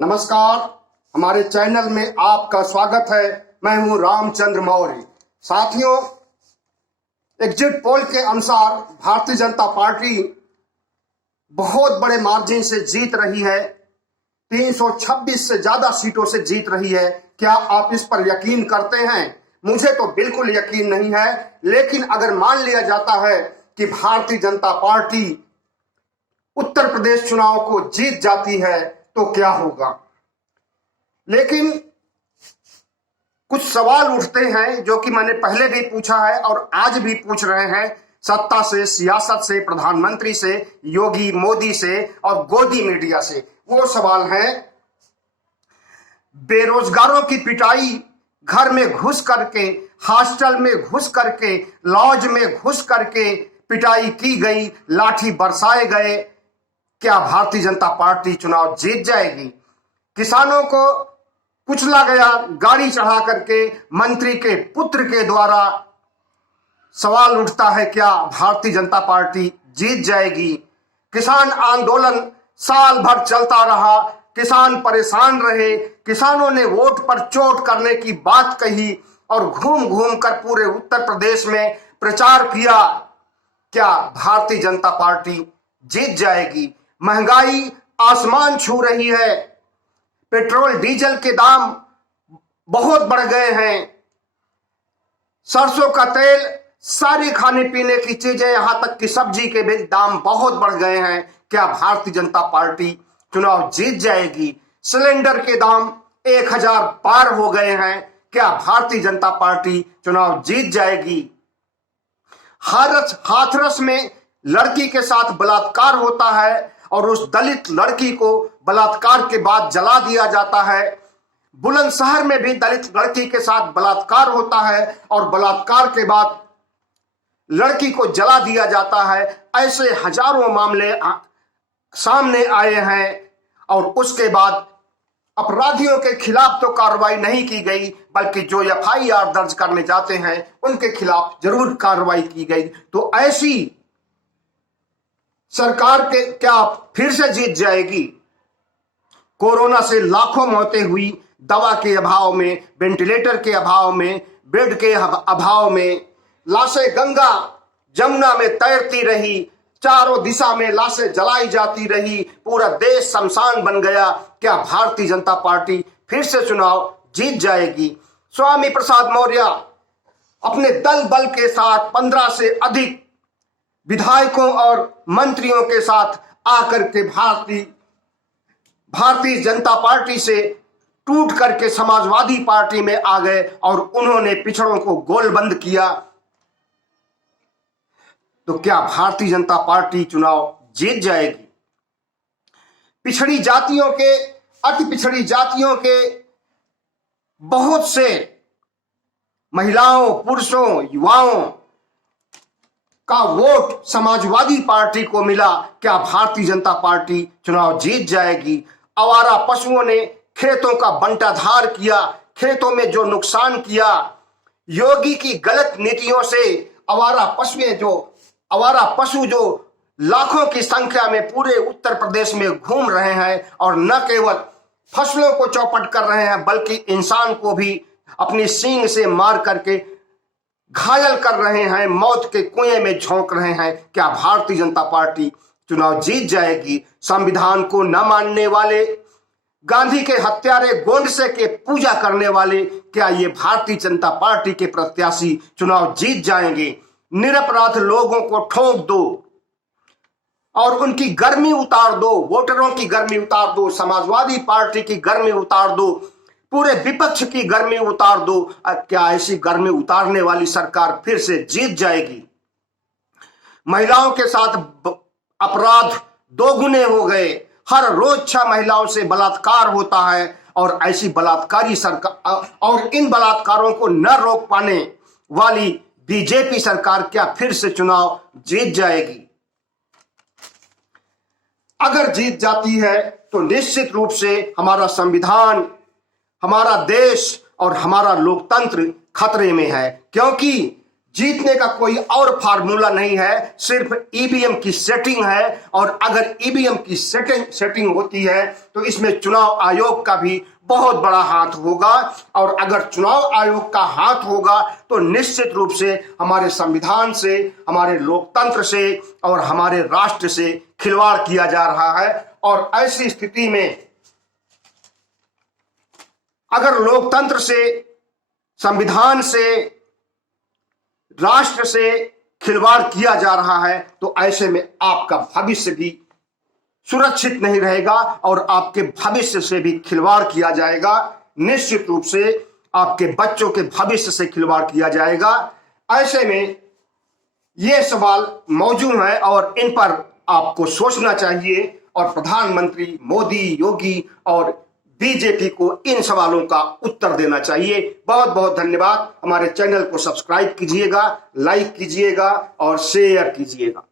नमस्कार, हमारे चैनल में आपका स्वागत है। मैं हूं रामचंद्र मौर्य। साथियों, एग्जिट पोल के अनुसार भारतीय जनता पार्टी बहुत बड़े मार्जिन से जीत रही है। 326 से ज्यादा सीटों से जीत रही है। क्या आप इस पर यकीन करते हैं? मुझे तो बिल्कुल यकीन नहीं है, लेकिन अगर मान लिया जाता है कि भारतीय जनता पार्टी उत्तर प्रदेश चुनाव को जीत जाती है तो क्या होगा। लेकिन कुछ सवाल उठते हैं जो कि मैंने पहले भी पूछा है और आज भी पूछ रहे हैं, सत्ता से, सियासत से, प्रधानमंत्री से, योगी मोदी से और गोदी मीडिया से। वो सवाल है, बेरोजगारों की पिटाई घर में घुस करके, हॉस्टल में घुस करके, लॉज में घुस करके पिटाई की गई, लाठी बरसाए गए। क्या भारतीय जनता पार्टी चुनाव जीत जाएगी? किसानों को कुचला गया गाड़ी चढ़ा करके मंत्री के पुत्र के द्वारा। सवाल उठता है, क्या भारतीय जनता पार्टी जीत जाएगी? किसान आंदोलन साल भर चलता रहा, किसान परेशान रहे, किसानों ने वोट पर चोट करने की बात कही और घूम घूम कर पूरे उत्तर प्रदेश में प्रचार किया। क्या भारतीय जनता पार्टी जीत जाएगी? महंगाई आसमान छू रही है, पेट्रोल डीजल के दाम बहुत बढ़ गए हैं, सरसों का तेल, सारी खाने पीने की चीजें, यहां तक कि सब्जी के भी दाम बहुत बढ़ गए हैं। क्या भारतीय जनता पार्टी चुनाव जीत जाएगी? सिलेंडर के दाम 1000 पार हो गए हैं। क्या भारतीय जनता पार्टी चुनाव जीत जाएगी? हाथरस में लड़की के साथ बलात्कार होता है और उस दलित लड़की को बलात्कार के बाद जला दिया जाता है। बुलंदशहर में भी दलित लड़की के साथ बलात्कार होता है और बलात्कार के बाद लड़की को जला दिया जाता है। ऐसे हजारों मामले सामने आए हैं और उसके बाद अपराधियों के खिलाफ तो कार्रवाई नहीं की गई, बल्कि जो एफआईआर दर्ज करने जाते हैं उनके खिलाफ जरूर कार्रवाई की गई। तो ऐसी सरकार के क्या फिर से जीत जाएगी? कोरोना से लाखों मौतें हुई, दवा के अभाव में, वेंटिलेटर के अभाव में, बेड के अभाव में, लाशें गंगा जमुना में तैरती रही, चारों दिशा में लाशें जलाई जाती रही, पूरा देश शमशान बन गया। क्या भारतीय जनता पार्टी फिर से चुनाव जीत जाएगी? स्वामी प्रसाद मौर्य अपने दल बल के साथ 15 से अधिक विधायकों और मंत्रियों के साथ आकर के भारतीय जनता पार्टी से टूट करके समाजवादी पार्टी में आ गए और उन्होंने पिछड़ों को गोलबंद किया। तो क्या भारतीय जनता पार्टी चुनाव जीत जाएगी? पिछड़ी जातियों के, अति पिछड़ी जातियों के बहुत से महिलाओं, पुरुषों, युवाओं का वोट समाजवादी पार्टी को मिला। क्या भारतीय जनता पार्टी चुनाव जीत जाएगी? आवारा पशुओं ने खेतों का बंटाधार किया, खेतों में जो नुकसान किया, योगी की गलत नीतियों से आवारा पशु जो लाखों की संख्या में पूरे उत्तर प्रदेश में घूम रहे हैं और न केवल फसलों को चौपट कर रहे हैं, बल्कि इंसान को भी अपनी सींग से मार करके घायल कर रहे हैं, मौत के कुएं में झोंक रहे हैं। क्या भारतीय जनता पार्टी चुनाव जीत जाएगी? संविधान को न मानने वाले, गांधी के हत्यारे गोंडसे के पूजा करने वाले, क्या ये भारतीय जनता पार्टी के प्रत्याशी चुनाव जीत जाएंगे? निरपराध लोगों को ठोक दो और उनकी गर्मी उतार दो, वोटरों की गर्मी उतार दो, समाजवादी पार्टी की गर्मी उतार दो, पूरे विपक्ष की गर्मी उतार दो। क्या ऐसी गर्मी उतारने वाली सरकार फिर से जीत जाएगी? महिलाओं के साथ अपराध दोगुने हो गए, हर रोज 6 महिलाओं से बलात्कार होता है और ऐसी बलात्कारी सरकार और इन बलात्कारों को न रोक पाने वाली बीजेपी सरकार क्या फिर से चुनाव जीत जाएगी? अगर जीत जाती है तो निश्चित रूप से हमारा संविधान, हमारा देश और हमारा लोकतंत्र खतरे में है, क्योंकि जीतने का कोई और फार्मूला नहीं है, सिर्फ ईवीएम की सेटिंग है। और अगर ईवीएम की सेटिंग होती है तो इसमें चुनाव आयोग का भी बहुत बड़ा हाथ होगा। और अगर चुनाव आयोग का हाथ होगा तो निश्चित रूप से हमारे संविधान से, हमारे लोकतंत्र से और हमारे राष्ट्र से खिलवाड़ किया जा रहा है। और ऐसी स्थिति में अगर लोकतंत्र से, संविधान से, राष्ट्र से खिलवाड़ किया जा रहा है तो ऐसे में आपका भविष्य भी सुरक्षित नहीं रहेगा और आपके भविष्य से भी खिलवाड़ किया जाएगा। निश्चित रूप से आपके बच्चों के भविष्य से खिलवाड़ किया जाएगा। ऐसे में ये सवाल मौजूद है और इन पर आपको सोचना चाहिए और प्रधानमंत्री मोदी, योगी और बीजेपी को इन सवालों का उत्तर देना चाहिए। बहुत बहुत धन्यवाद। हमारे चैनल को सब्सक्राइब कीजिएगा, लाइक कीजिएगा और शेयर कीजिएगा।